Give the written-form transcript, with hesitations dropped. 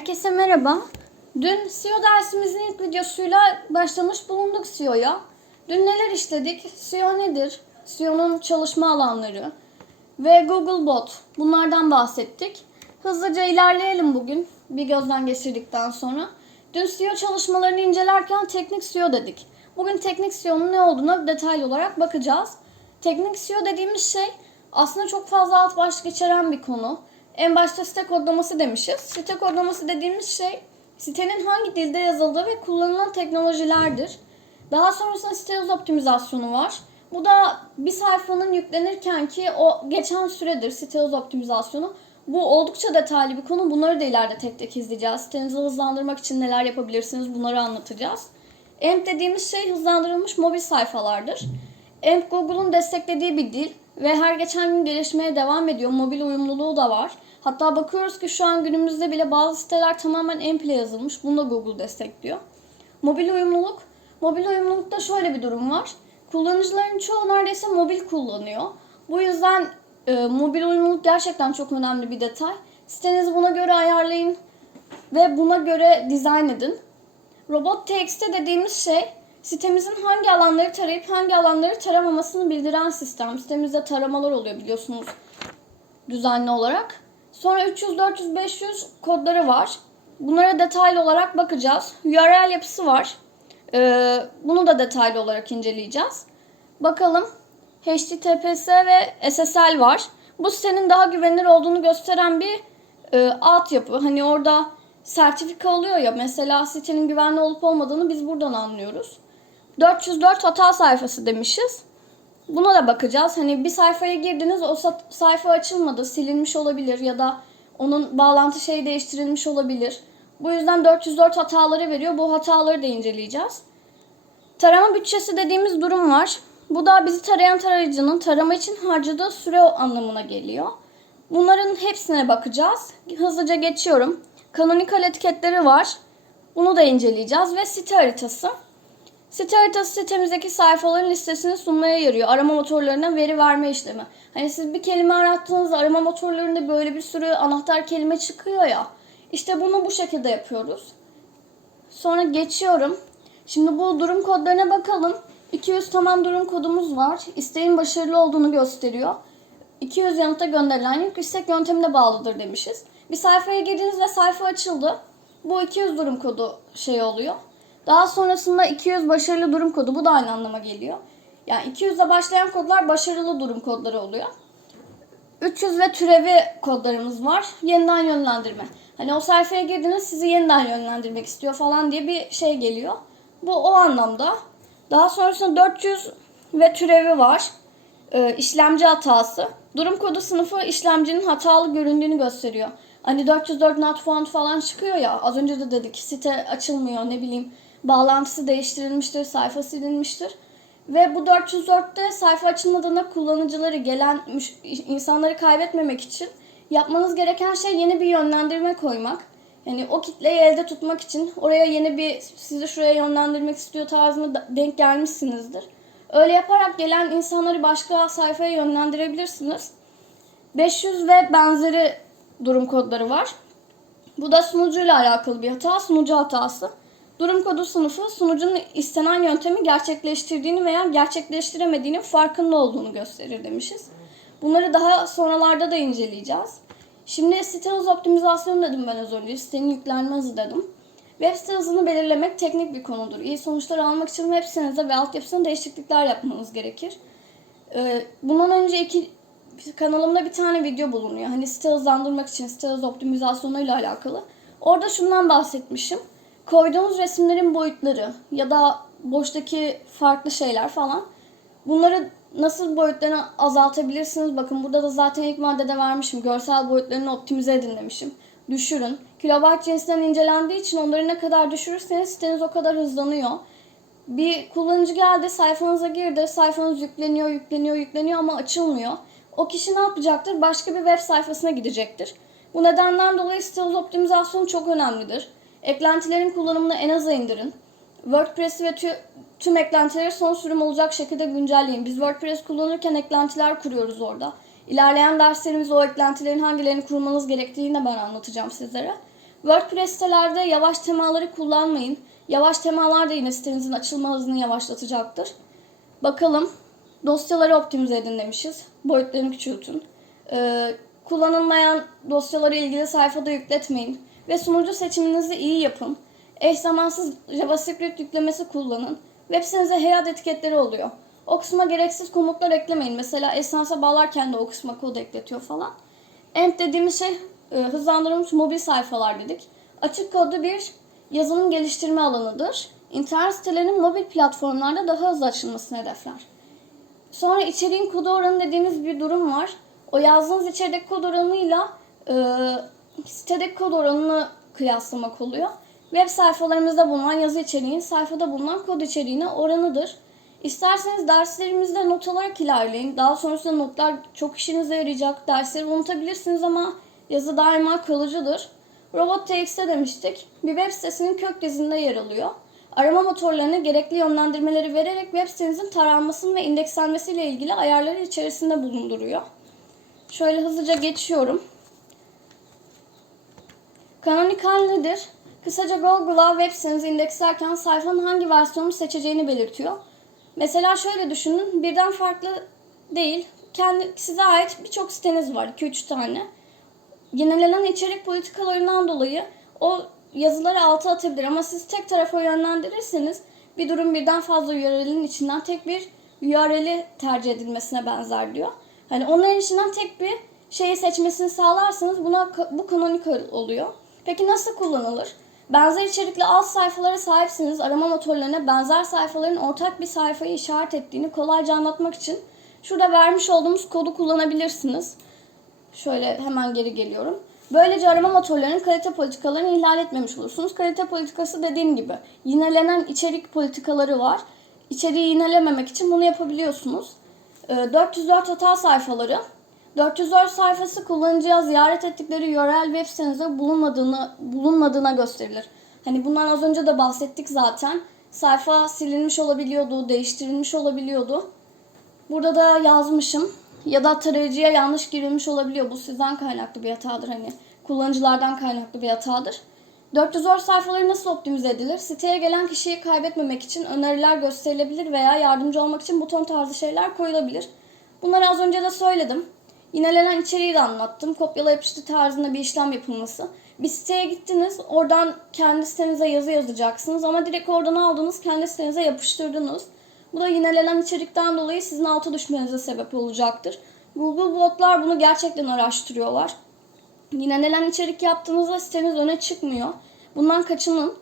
Herkese merhaba. Dün SEO dersimizin ilk videosuyla başlamış bulunduk SEO'ya. Dün neler işledik? SEO nedir? SEO'nun çalışma alanları ve Googlebot. Bunlardan bahsettik. Hızlıca ilerleyelim bugün bir gözden geçirdikten sonra. Dün SEO çalışmalarını incelerken teknik SEO dedik. Bugün teknik SEO'nun ne olduğuna detaylı olarak bakacağız. Teknik SEO dediğimiz şey aslında çok fazla alt başlık içeren bir konu. En başta site kodlaması demişiz. Site kodlaması dediğimiz şey sitenin hangi dilde yazıldığı ve kullanılan teknolojilerdir. Daha sonrasında site hız optimizasyonu var. Bu da bir sayfanın yüklenirken ki o geçen süredir site hız optimizasyonu. Bu oldukça detaylı bir konu. Bunları da ileride tek tek izleyeceğiz. Sitenizi hızlandırmak için neler yapabilirsiniz bunları anlatacağız. AMP dediğimiz şey hızlandırılmış mobil sayfalardır. AMP Google'un desteklediği bir dil ve her geçen gün gelişmeye devam ediyor. Mobil uyumluluğu da var. Hatta bakıyoruz ki şu an günümüzde bile bazı siteler tamamen AMP ile yazılmış. Bunu da Google destekliyor. Mobil uyumluluk. Mobil uyumlulukta şöyle bir durum var. Kullanıcıların çoğu neredeyse mobil kullanıyor. Bu yüzden mobil uyumluluk gerçekten çok önemli bir detay. Sitenizi buna göre ayarlayın ve buna göre dizayn edin. Robot.txt dediğimiz şey sitemizin hangi alanları tarayıp hangi alanları taramamasını bildiren sistem. Sitemizde taramalar oluyor biliyorsunuz düzenli olarak. Sonra 300, 400, 500 kodları var. Bunlara detaylı olarak bakacağız. URL yapısı var. Bunu da detaylı olarak inceleyeceğiz. Bakalım. HTTPS ve SSL var. Bu sitenin daha güvenilir olduğunu gösteren bir altyapı. Hani orada sertifika oluyor ya, mesela sitenin güvenli olup olmadığını biz buradan anlıyoruz. 404 hata sayfası demişiz. Buna da bakacağız. Hani bir sayfaya girdiniz, o sayfa açılmadı, silinmiş olabilir ya da onun bağlantı şeyi değiştirilmiş olabilir. Bu yüzden 404 hataları veriyor. Bu hataları da inceleyeceğiz. Tarama bütçesi dediğimiz durum var. Bu da bizi tarayan tarayıcının tarama için harcadığı süre anlamına geliyor. Bunların hepsine bakacağız. Hızlıca geçiyorum. Canonical etiketleri var. Bunu da inceleyeceğiz ve site haritası. Site haritası sitemizdeki sayfaların listesini sunmaya yarıyor. Arama motorlarına veri verme işlemi. Hani siz bir kelime arattığınızda arama motorlarında böyle bir sürü anahtar kelime çıkıyor ya. İşte bunu bu şekilde yapıyoruz. Sonra geçiyorum. Şimdi bu durum kodlarına bakalım. 200 tamam durum kodumuz var. İsteğin başarılı olduğunu gösteriyor. 200 yanıta gönderilen yük istek yöntemine bağlıdır demişiz. Bir sayfaya girdiniz ve sayfa açıldı. Bu 200 durum kodu oluyor. Daha sonrasında 200 başarılı durum kodu. Bu da aynı anlama geliyor. Yani 200 ile başlayan kodlar başarılı durum kodları oluyor. 300 ve türevi kodlarımız var. Yeniden yönlendirme. Hani o sayfaya girdiniz, sizi yeniden yönlendirmek istiyor falan diye bir şey geliyor. Bu o anlamda. Daha sonrasında 400 ve türevi var. İşlemci hatası. Durum kodu sınıfı işlemcinin hatalı göründüğünü gösteriyor. Hani 404 not found falan çıkıyor ya. Az önce de dedik, site açılmıyor, ne bileyim bağlantısı değiştirilmiştir, sayfa silinmiştir. Ve bu 404'te sayfa açılmadığında kullanıcıları, gelen insanları kaybetmemek için yapmanız gereken şey yeni bir yönlendirme koymak. Yani o kitleyi elde tutmak için oraya yeni bir, sizi şuraya yönlendirmek istiyor tarzına denk gelmişsinizdir. Öyle yaparak gelen insanları başka sayfaya yönlendirebilirsiniz. 500 ve benzeri durum kodları var. Bu da sunucuyla alakalı bir hata, sunucu hatası. Durum kodu sınıfı sunucunun istenen yöntemi gerçekleştirdiğini veya gerçekleştiremediğinin farkında olduğunu gösterir demişiz. Bunları daha sonralarda da inceleyeceğiz. Şimdi site hız optimizasyonu dedim ben az önce. Sitenin yüklenme hızı dedim. Web site hızını belirlemek teknik bir konudur. İyi sonuçlar almak için web sitenize ve altyapısına değişiklikler yapmanız gerekir. Bundan önce kanalımda bir tane video bulunuyor. Hani site hızlandırmak için site hız optimizasyonu ile alakalı. Orada şundan bahsetmişim. Koyduğunuz resimlerin boyutları ya da boştaki farklı şeyler falan. Bunları nasıl boyutlarını azaltabilirsiniz? Bakın burada da zaten ilk maddede vermişim. Görsel boyutlarını optimize edin demişim. Düşürün. Kilobayt cinsinden incelendiği için onları ne kadar düşürürseniz siteniz o kadar hızlanıyor. Bir kullanıcı geldi, sayfanıza girdi. Sayfanız yükleniyor ama açılmıyor. O kişi ne yapacaktır? Başka bir web sayfasına gidecektir. Bu nedenden dolayı site hız optimizasyonu çok önemlidir. Eklentilerin kullanımını en aza indirin. WordPress'i ve tüm eklentileri son sürüm olacak şekilde güncelleyin. Biz WordPress kullanırken eklentiler kuruyoruz orada. İlerleyen derslerimizde o eklentilerin hangilerini kurmanız gerektiğini de ben anlatacağım sizlere. WordPress sitelerde yavaş temaları kullanmayın. Yavaş temalar da yine sitenizin açılma hızını yavaşlatacaktır. Bakalım. Dosyaları optimize edin demişiz. Boyutlarını küçültün. Kullanılmayan dosyaları ilgili sayfada yükletmeyin. Ve sunucu seçiminizi iyi yapın. Eş zamansız JavaScript yüklemesi kullanın. Web sitenize head etiketleri oluyor. O kısma gereksiz komutlar eklemeyin. Mesela Essence'a bağlarken de o kısma kod ekletiyor falan. End dediğimiz şey hızlandırılmış mobil sayfalar dedik. Açık kodlu bir yazılım geliştirme alanıdır. İnternet sitelerinin mobil platformlarda daha hızlı açılmasını hedefler. Sonra içeriğin kod oranı dediğimiz bir durum var. O yazdığınız içerideki kod oranıyla sitedeki kod oranını kıyaslamak oluyor. Web sayfalarımızda bulunan yazı içeriğinin sayfada bulunan kod içeriğine oranıdır. İsterseniz derslerimizde not alarak ilerleyin. Daha sonrasında notlar çok işinize yarayacak. Dersleri unutabilirsiniz ama yazı daima kalıcıdır. Robot.txt demiştik. Bir web sitesinin kök dizinde yer alıyor. Arama motorlarına gerekli yönlendirmeleri vererek web sitenizin taranmasını ve indekslenmesiyle ilgili ayarları içerisinde bulunduruyor. Şöyle hızlıca geçiyorum. Canonical nedir? Kısaca Google'a web sitenizi indekslerken sayfanın hangi versiyonu seçeceğini belirtiyor. Mesela şöyle düşünün, birden farklı değil, size ait birçok siteniz var, 2-3 tane. Yenilenen içerik politikalarından dolayı o yazıları alta atabilir ama siz tek tarafa yönlendirirseniz bir durum birden fazla URL'in içinden tek bir URL'i tercih edilmesine benzer diyor. Hani onların içinden tek bir şeyi seçmesini sağlarsanız bu canonical oluyor. Peki nasıl kullanılır? Benzer içerikli alt sayfalara sahipsiniz. Arama motorlarına benzer sayfaların ortak bir sayfayı işaret ettiğini kolayca anlatmak için şurada vermiş olduğumuz kodu kullanabilirsiniz. Şöyle hemen geri geliyorum. Böylece arama motorlarının kalite politikalarını ihlal etmemiş olursunuz. Kalite politikası dediğim gibi yinelenen içerik politikaları var. İçeriği yinelememek için bunu yapabiliyorsunuz. 404 hata sayfaları. 404 sayfası kullanıcıya ziyaret ettikleri URL web sitenizde bulunmadığına gösterilir. Hani bundan az önce de bahsettik zaten. Sayfa silinmiş olabiliyordu, değiştirilmiş olabiliyordu. Burada da yazmışım. Ya da tarayıcıya yanlış girilmiş olabiliyor. Bu sizden kaynaklı bir hatadır. Hani kullanıcılardan kaynaklı bir hatadır. 404 sayfaları nasıl optimize edilir? Siteye gelen kişiyi kaybetmemek için öneriler gösterilebilir veya yardımcı olmak için buton tarzı şeyler koyulabilir. Bunları az önce de söyledim. Yinelenen içeriği de anlattım. Kopyala yapıştır tarzında bir işlem yapılması. Bir siteye gittiniz. Oradan kendi sitenize yazı yazacaksınız. Ama direkt oradan aldınız, kendi sitenize yapıştırdınız. Bu da yinelenen içerikten dolayı sizin alta düşmenize sebep olacaktır. Google botlar bunu gerçekten araştırıyorlar. Yinelenen içerik yaptığınızda siteniz öne çıkmıyor. Bundan kaçının.